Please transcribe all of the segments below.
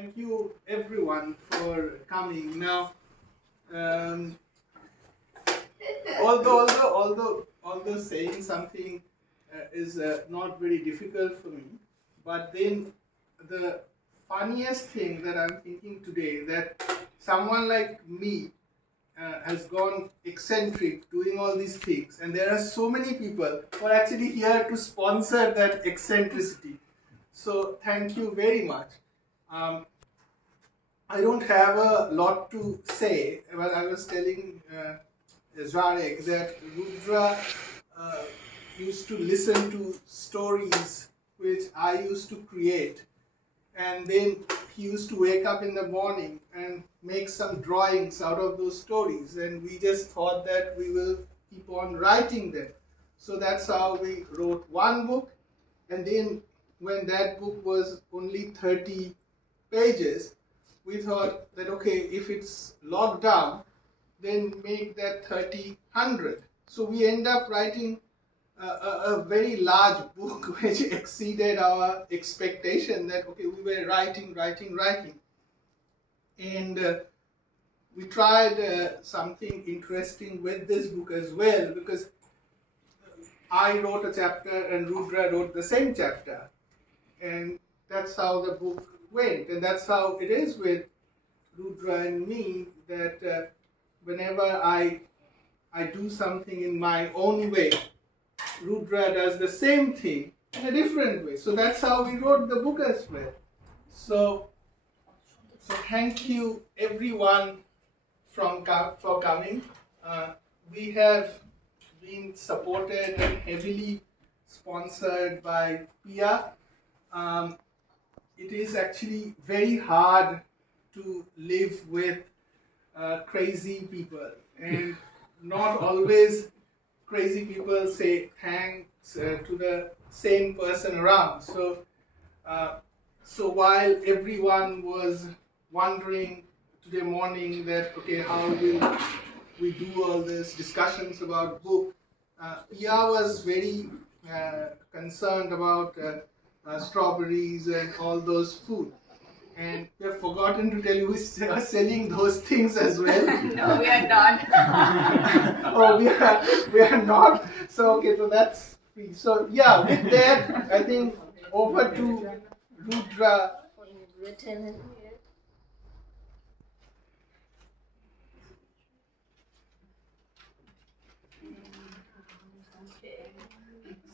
Thank you everyone for coming. Now, um, although saying something is not very difficult for me, but then the funniest thing that I'm thinking today that someone like me has gone eccentric doing all these things, and there are so many people who are actually here to sponsor that eccentricity. So thank you very much. I don't have a lot to say, but I was telling Zarek that Rudra uh, used to listen to stories which I used to create, and then he used to wake up in the morning and make some drawings out of those stories, and we just thought that we will keep on writing them. So that's how we wrote one book, and then when that book was only 30 pages, we thought that okay, if it's locked down, then make that 30 100. So we end up writing a very large book which exceeded our expectation that okay, we were writing, and we tried something interesting with this book as well, because I wrote a chapter and Rudra wrote the same chapter, and that's how the book went, and that's how it is with Rudra and me, that whenever I do something in my own way, Rudra does the same thing in a different way. So that's how we wrote the book as well. So thank you everyone for coming. We have been supported and heavily sponsored by PIA. It is actually very hard to live with crazy people, and not always crazy people say thanks to the sane person around. So while everyone was wondering today morning that okay, how will we do all these discussions about book, Pia was very concerned about strawberries and all those food. And we have forgotten to tell you we are selling those things as well. No, we are not. Oh, we are not. So okay, so that's free. So yeah, with that, I think over to Rudra. Written in here. Okay.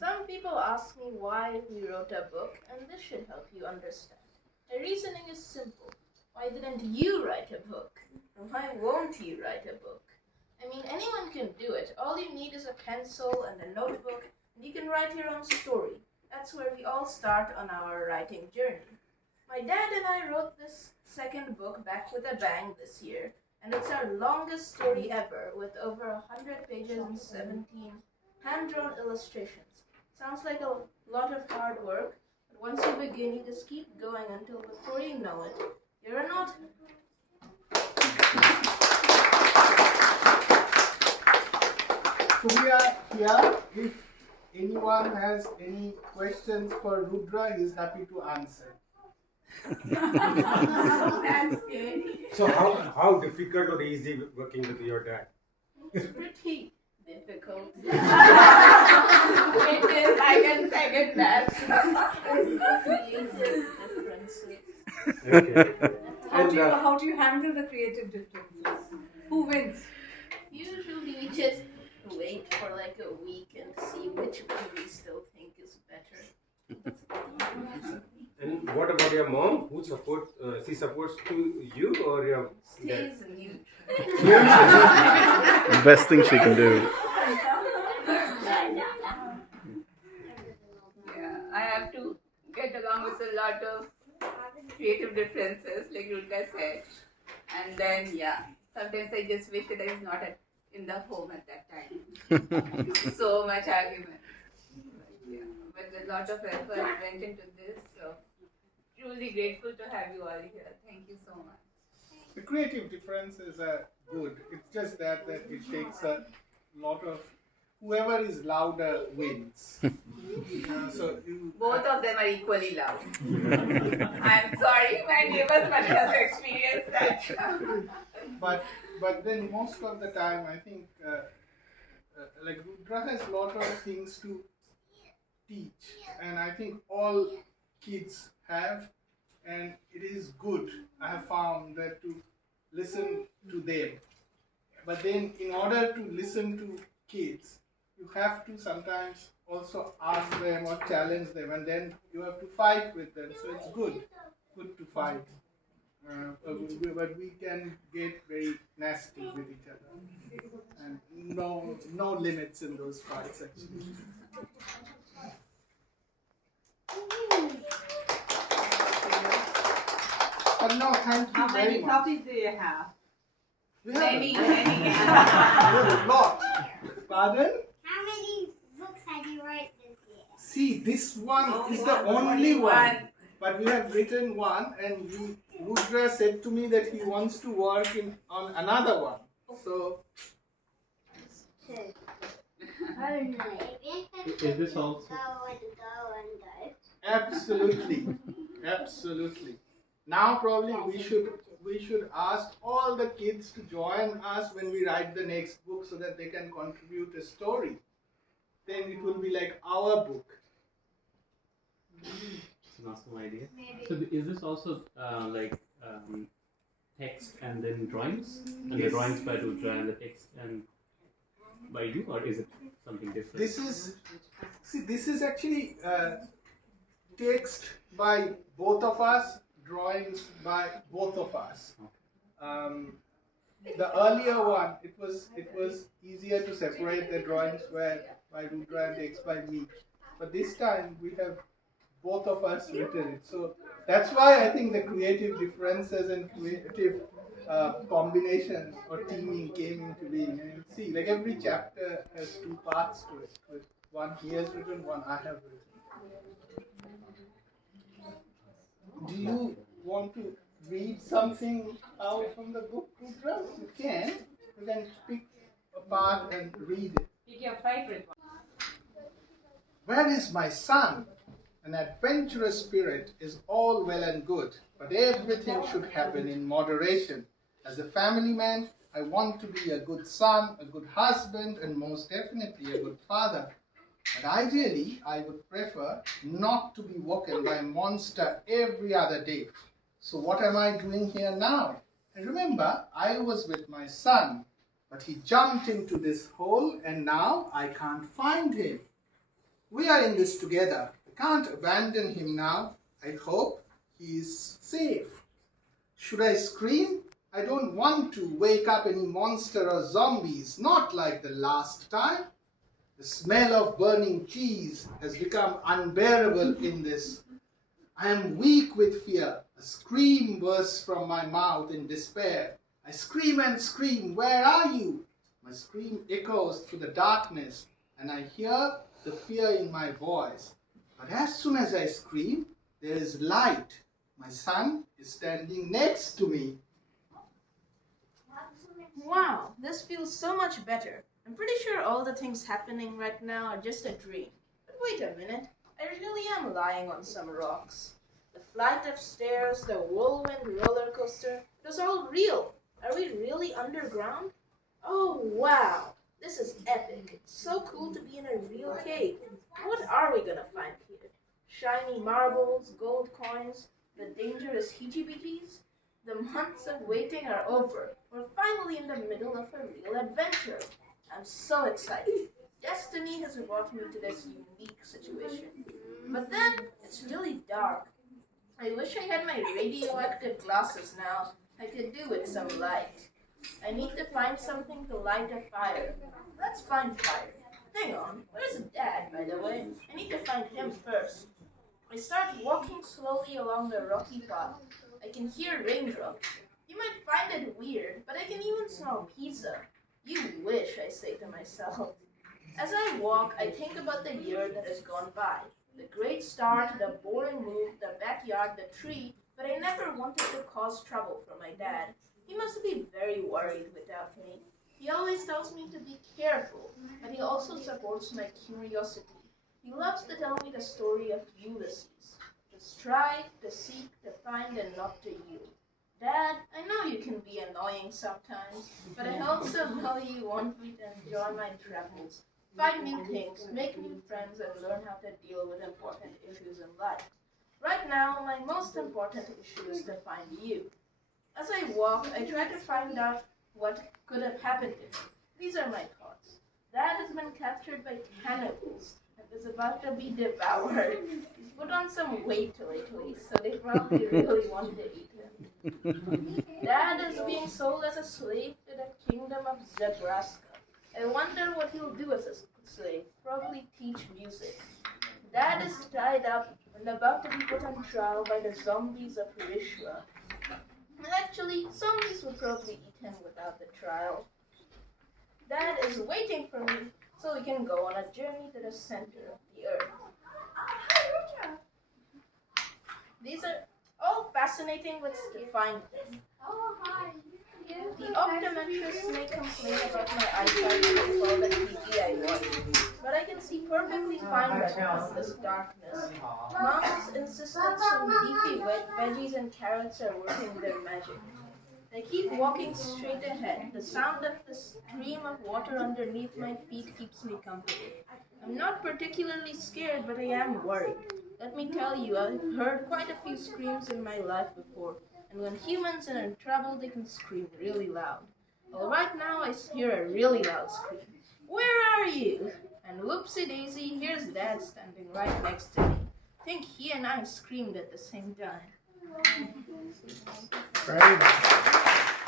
Some people ask me why we wrote a book, and this should help you understand. The reasoning is simple. Why didn't you write a book? And why won't you write a book? I mean, anyone can do it. All you need is a pencil and a notebook, and you can write your own story. That's where we all start on our writing journey. My dad and I wrote this second book back with a bang this year, and it's our longest story ever, with over 100 pages and 17 hand-drawn illustrations. Sounds like a lot of hard work, but once you begin, you just keep going until before you know it, you're not... So we are here. If anyone has any questions for Rudra, he is happy to answer. That's good. So how difficult or easy working with your dad? It's pretty difficult. It is, I can second that. Creative differences. Okay. How do you handle the creative differences? Who wins? Usually we just wait for like a week and see which one we still think is better. And what about your mom? Who supports? She supports to you or your dad? Stays neutral. Best thing she can do. Yeah, I have to get along with a lot of creative differences, like Rudra said. And then, yeah, sometimes I just wish that I was not in the home at that time. So much argument. Yeah, but a lot of effort went into this, so truly grateful to have you all here. Thank you so much. The creative differences are good. It's just that it takes a lot of, whoever is louder wins. So you Both of them are equally loud. I'm sorry, my neighbors must have experienced that. but then most of the time I think like Rudra has a lot of things to teach, and I think all kids have, and it is good. I have found that to listen to them. But then, in order to listen to kids, you have to sometimes also ask them or challenge them, and then you have to fight with them. So it's good to fight. But we can get very nasty with each other, and no limits in those fights actually. But no, thank you How very many much. copies do you have? We have Many, a many. lot. Pardon? How many books have you read this year? See, this one is the Only only one. one. But we have written one, and Rudra said to me that he wants to work on another one. So, Two. Oh no. Is this also? Go and go and go. absolutely, absolutely. Now probably we should ask all the kids to join us when we write the next book so that they can contribute a story. Then it will be like our book. It's an awesome idea. So is this also text and then drawings? And the Yes. drawings by Rudra and the text and by you, or is it something different? This is actually text by both of us, drawings by both of us. The earlier one, it was easier to separate the drawings were by Rudra and text by me. But this time we have both of us written it. So that's why I think the creative differences and creative combinations or teaming came into being. And you see, like every chapter has two parts to it. With one he has written, one I have written. Do you want to read something out from the book, Rudra? You can. You can pick a part and read it. Pick your favorite one. Where is my son? An adventurous spirit is all well and good, but everything should happen in moderation. As a family man, I want to be a good son, a good husband, and most definitely a good father. But ideally, I would prefer not to be woken by a monster every other day. So what am I doing here now? And remember, I was with my son, but he jumped into this hole and now I can't find him. We are in this together. I can't abandon him now. I hope he is safe. Should I scream? I don't want to wake up any monster or zombies, not like the last time. The smell of burning cheese has become unbearable in this. I am weak with fear. A scream bursts from my mouth in despair. I scream and scream, where are you? My scream echoes through the darkness, and I hear the fear in my voice. But as soon as I scream, there is light. My son is standing next to me. Wow, this feels so much better. I'm pretty sure all the things happening right now are just a dream. But wait a minute, I really am lying on some rocks. The flight of stairs, the whirlwind roller coaster, it was all real. Are we really underground? Oh wow, this is epic. It's so cool to be in a real cave. What are we gonna find here? Shiny marbles, gold coins, the dangerous heechee-beechees? The months of waiting are over. We're finally in the middle of a real adventure. I'm so excited. Destiny has brought me to this unique situation. But then, it's really dark. I wish I had my radioactive glasses now. I could do with some light. I need to find something to light a fire. Let's find fire. Hang on, where's Dad, by the way? I need to find him first. I start walking slowly along the rocky path. I can hear raindrops. You might find it weird, but I can even smell pizza. You wish, I say to myself. As I walk, I think about the year that has gone by. The great start, the boring move, the backyard, the tree, but I never wanted to cause trouble for my dad. He must be very worried without me. He always tells me to be careful, but he also supports my curiosity. He loves to tell me the story of Ulysses. To strive, to seek, to find, and not to yield. Dad, I know you can be annoying sometimes, but I also know you want me to enjoy my travels, find new things, make new friends, and learn how to deal with important issues in life. Right now, my most important issue is to find you. As I walk, I try to find out what could have happened to me. These are my thoughts. Dad has been captured by cannibals and is about to be devoured. He's put on some weight lately, so they probably really want to eat him. Dad is being sold as a slave to the kingdom of Nebraska. I wonder what he'll do as a slave. Probably teach music. Dad is tied up and about to be put on trial by the zombies of Rishwa. Actually, zombies would probably eat him without the trial. Dad is waiting for me so we can go on a journey to the center of the earth. These are all fascinating but to find things. The optometrist may complain about my eyesight with all the TV I watch, but I can see perfectly fine right now in this darkness. Mom's insisted some leafy veggies and carrots are working their magic. I keep walking straight ahead. The sound of the stream of water underneath my feet keeps me company. I'm not particularly scared, but I am worried. Let me tell you, I've heard quite a few screams in my life before, and when humans are in trouble, they can scream really loud. Well, right now I hear a really loud scream. Where are you? And whoopsie daisy, here's Dad standing right next to me. I think he and I screamed at the same time. Very nice.